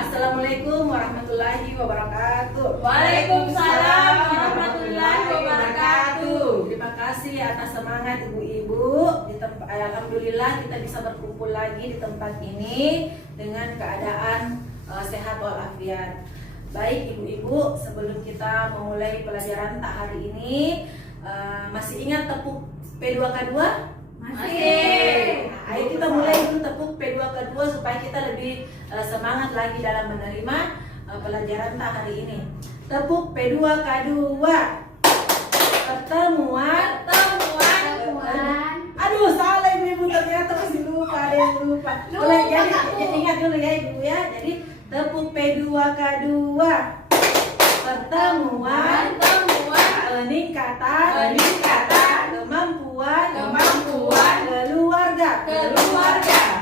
Assalamualaikum warahmatullahi wabarakatuh. Waalaikumsalam warahmatullahi wabarakatuh. Terima kasih atas semangat ibu-ibu. Alhamdulillah kita bisa berkumpul lagi di tempat ini dengan keadaan sehat walafiat. Baik ibu-ibu, sebelum kita memulai pelajaran tak hari ini, masih ingat tepuk P2K2? Masih. Nah, ayo kita mulai dulu tepuk P2K2 supaya kita lebih semangat lagi dalam menerima pelajaran tak hari ini. Tepuk P2K2. Pertemuan. Aduh, salah ibu-ibu, ternyata masih lupa, ada yang lupa. Boleh jadi ingat dulu ya ibu ya. Jadi tepuk P2K2. Pertemuan. Peningkatan. Kemampuan. Keluarga.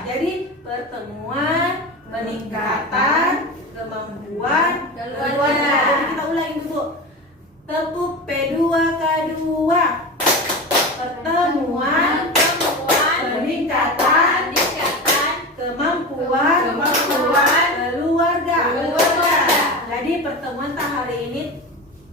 Jadi pertemuan, peningkatan, kemampuan, keluarga. Jadi kita ulangi dulu. Tepuk P2K2. Pertemuan, peningkatan, kemampuan, keluarga. Jadi pertemuan tak hari ini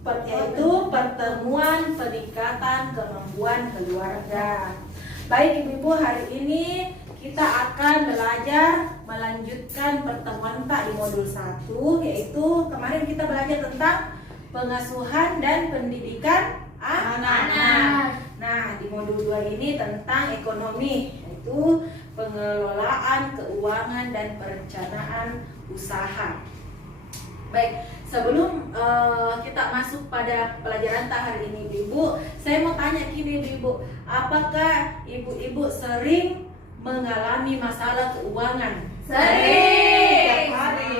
yaitu pertemuan, peningkatan, kemampuan keluarga. Baik ibu-ibu, hari ini kita akan belajar melanjutkan pertemuan tak di modul 1, yaitu kemarin kita belajar tentang pengasuhan dan pendidikan anak. Nah, di modul 2 ini tentang ekonomi, yaitu pengelolaan keuangan dan perencanaan usaha. Baik, sebelum kita masuk pada pelajaran tak hari ini ibu, saya mau tanya gini ibu, apakah ibu-ibu sering mengalami masalah keuangan? Sering. Setiap hari.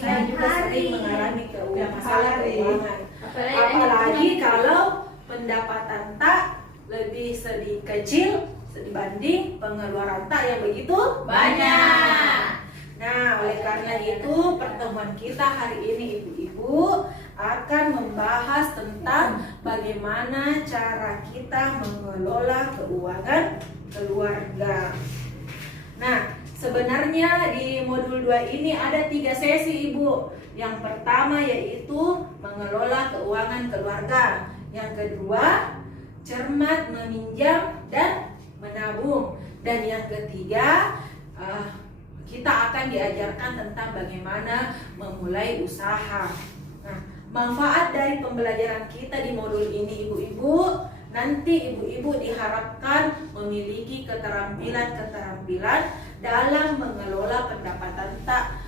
Saya juga sering mengalami masalah keuangan. Apalagi kalau pendapatan tak lebih sedikit kecil dibanding pengeluaran tak yang begitu banyak. Nah, oleh karena itu pertemuan kita hari ini ibu-ibu akan membahas tentang bagaimana cara kita mengelola keuangan keluarga. Nah, sebenarnya di modul 2 ini ada 3 sesi ibu. Yang pertama yaitu mengelola keuangan keluarga. Yang kedua, cermat meminjam dan menabung. Dan yang ketiga, kita akan diajarkan tentang bagaimana memulai usaha. Nah, manfaat dari pembelajaran kita di modul ini ibu-ibu, nanti ibu-ibu diharapkan memiliki keterampilan dalam mengelola pendapatan tak,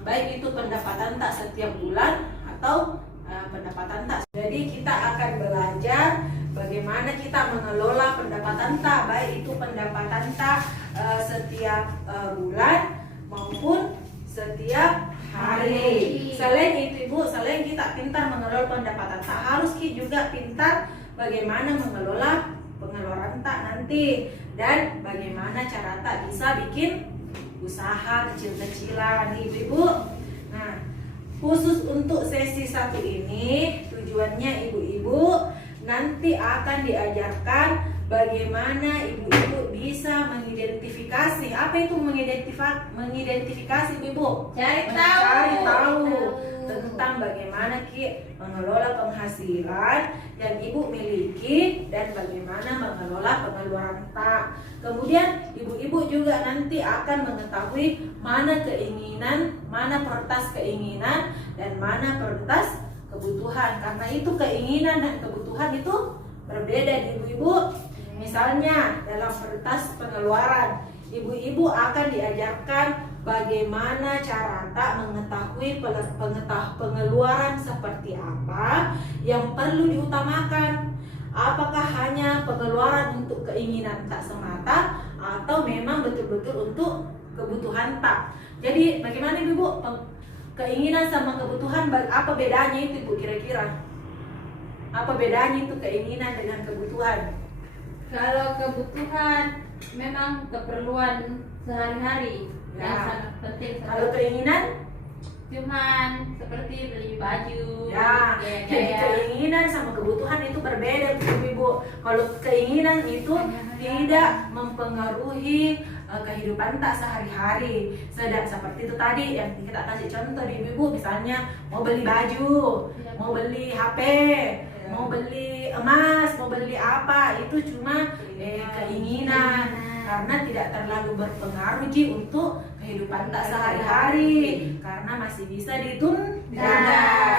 baik itu pendapatan tak setiap bulan atau pendapatan tak. Jadi kita akan belajar bagaimana kita mengelola pendapatan tak, baik itu pendapatan tak setiap bulan maupun setiap hari. Selain itu ibu, selain kita pintar mengelola pendapatan tak, harus kita juga pintar bagaimana mengelola pengeluaran tak nanti, dan bagaimana cara tak bisa bikin usaha kecil-kecilan ibu-ibu. Nah, khusus untuk sesi 1 ini tujuannya ibu-ibu nanti akan diajarkan bagaimana ibu-ibu bisa mengidentifikasi. Apa itu mengidentifikasi ibu? Cari tahu tentang bagaimana mengelola penghasilan yang ibu miliki dan bagaimana mengelola pengeluaran tak. Kemudian ibu-ibu juga nanti akan mengetahui mana keinginan, mana prioritas keinginan dan mana prioritas kebutuhan. Karena itu keinginan dan kebutuhan itu berbeda ibu-ibu. Misalnya dalam prioritas pengeluaran, ibu-ibu akan diajarkan bagaimana cara tak mengetahui pengeluaran seperti apa yang perlu diutamakan. Apakah hanya pengeluaran untuk keinginan tak semata atau memang betul-betul untuk kebutuhan tak. Jadi bagaimana ibu? Keinginan sama kebutuhan, apa bedanya itu ibu kira-kira? Apa bedanya itu keinginan dengan kebutuhan? Kalau kebutuhan memang keperluan sehari-hari yang sangat penting. Kalau keinginan cuman seperti beli baju, ya, jadi keinginan sama kebutuhan itu berbeda ibu. Kalau keinginan itu tidak mempengaruhi kehidupan tak sehari-hari. Sedang seperti itu tadi yang kita kasih contoh di ibu, misalnya mau beli baju, mau beli HP, mau beli emas, mau beli apa, itu cuma keinginan, karena tidak terlalu berpengaruh untuk kehidupan tak sehari-hari, karena masih bisa ditunda.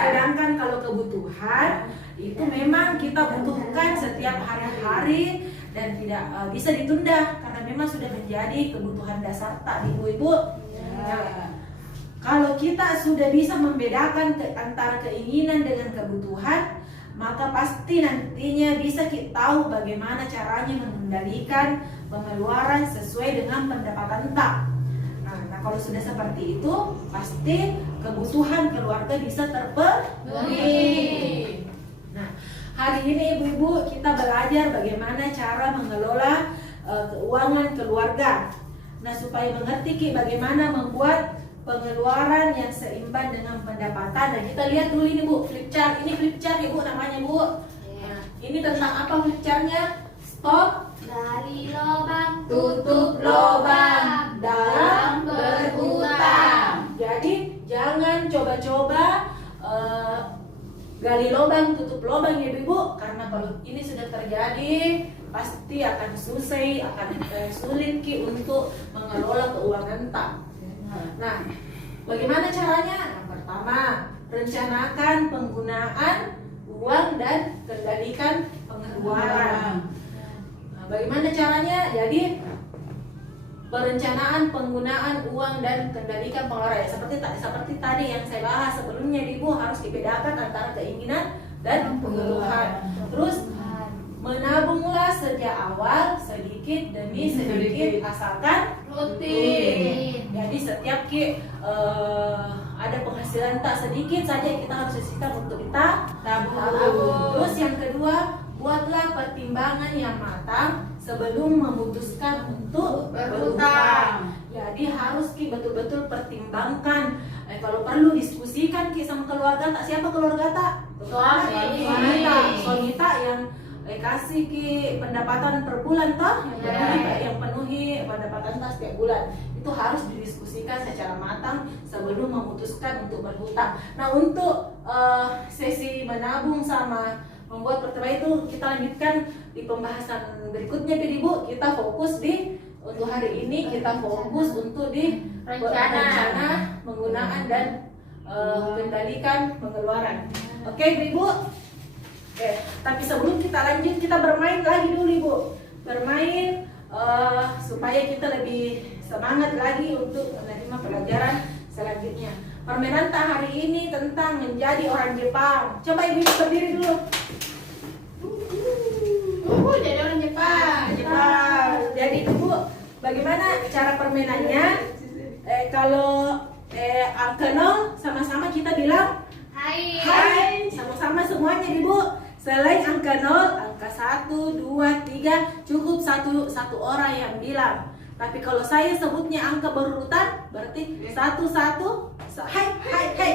Sedangkan kalau kebutuhan itu memang kita butuhkan setiap hari-hari dan tidak bisa ditunda, karena memang sudah menjadi kebutuhan dasar tak ibu-ibu. Kalau kita sudah bisa membedakan antara keinginan dengan kebutuhan, maka pasti nantinya bisa kita tahu bagaimana caranya mengendalikan pengeluaran sesuai dengan pendapatan tak. Nah, kalau sudah seperti itu, pasti kebutuhan keluarga bisa terpenuhi. Nah, hari ini ibu-ibu kita belajar bagaimana cara mengelola keuangan keluarga. Nah, supaya mengerti bagaimana membuat pengeluaran yang seimbang dengan pendapatan. Dan kita lihat dulu ini Bu, flip chart. Ini flip chart ibu namanya Bu. Nah, ini tentang apa flip chartnya? Stop, Gali lubang, tutup lubang dalam berhutang. Jadi jangan coba-coba gali lubang, tutup lubang ya ibu, karena kalau ini sudah terjadi pasti akan susah, akan sulit untuk mengelola keuangan tak. Nah, bagaimana caranya? Yang pertama, rencanakan penggunaan uang dan kendalikan pengeluaran. Nah, bagaimana caranya? Jadi perencanaan penggunaan uang dan kendalikan pengeluaran. Seperti tadi yang saya bahas sebelumnya, ibu harus dibedakan antara keinginan dan kebutuhan. Terus menabunglah sejak awal sedikit demi sedikit asalkan rutin. Jadi setiap ada penghasilan tak sedikit saja kita harus sisihkan untuk kita tabung. Terus yang kedua, buatlah pertimbangan yang matang sebelum memutuskan untuk berhutang. Jadi harus betul-betul pertimbangkan. Kalau perlu diskusikan sama keluarga tak. Siapa keluarga tak? Suami tak yang kasih pendapatan per bulan toh, yang penuhi pendapatan tak setiap bulan. Itu harus didiskusikan secara matang sebelum memutuskan untuk berhutang. Nah, untuk sesi menabung sama membuat pertimbangan itu kita lanjutkan di pembahasan berikutnya ibu. Kita fokus untuk hari ini kita fokus untuk rencana penggunaan dan kendalikan pengeluaran. Oke ibu. Oke, tapi sebelum kita lanjut, kita bermain lagi dulu ibu. Bermain supaya kita lebih semangat lagi untuk menerima pelajaran selanjutnya. Permainan hari ini tentang menjadi orang Jepang. Coba ibu berdiri dulu. Jadi orang Jepang. Jadi ibu, bagaimana cara permainannya? Kalau angka 0 sama-sama kita bilang hai. Sama-sama semuanya ibu. Selain angka 0, angka 1, 2, 3 cukup satu orang yang bilang. Tapi kalau saya sebutnya angka berurutan, berarti 1, 1, hai,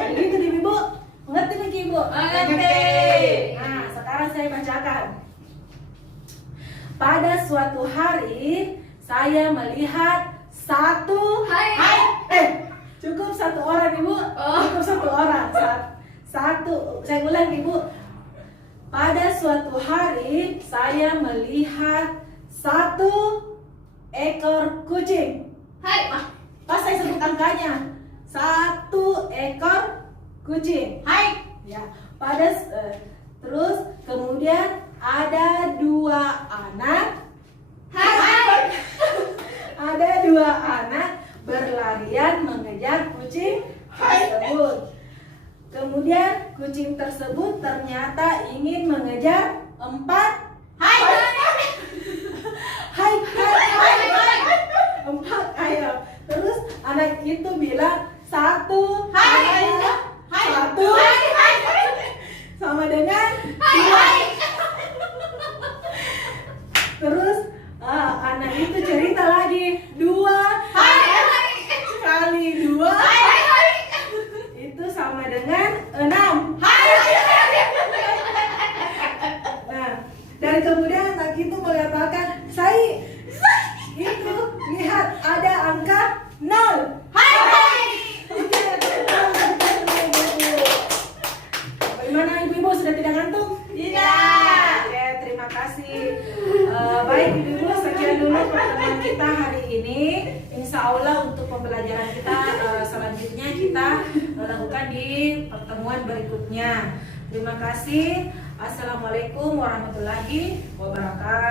begitu nih ibu. Mengerti nih ibu? Mengerti. Nah, sekarang saya bacakan. Pada suatu hari saya melihat satu cukup satu orang ibu. Cukup satu orang. Saya ulang ibu. Pada suatu hari saya melihat satu ekor kucing. Pas saya sebut angkanya, 1 ekor kucing. Ya. Terus kemudian ada 2 anak. Ada 2 anak berlarian mengejar kucing tersebut. Kemudian kucing tersebut ternyata ingin mengejar 4. Hai. 4, ayo. Terus anak itu bilang 1, 1 sama dengan 2. Terus anak itu cerita lagi 2 kali 2 itu sama dengan 6. Nah, dan kemudian anak itu mengatakan, saya itu lihat Bagaimana ibu-ibu, sudah tidak ngantuk? Tidak. Oke, terima kasih. Baik ibu-ibu, sekian dulu pertemuan kita hari ini. Insya Allah untuk pembelajaran kita selanjutnya kita lakukan di pertemuan berikutnya. Terima kasih. Assalamualaikum warahmatullahi wabarakatuh.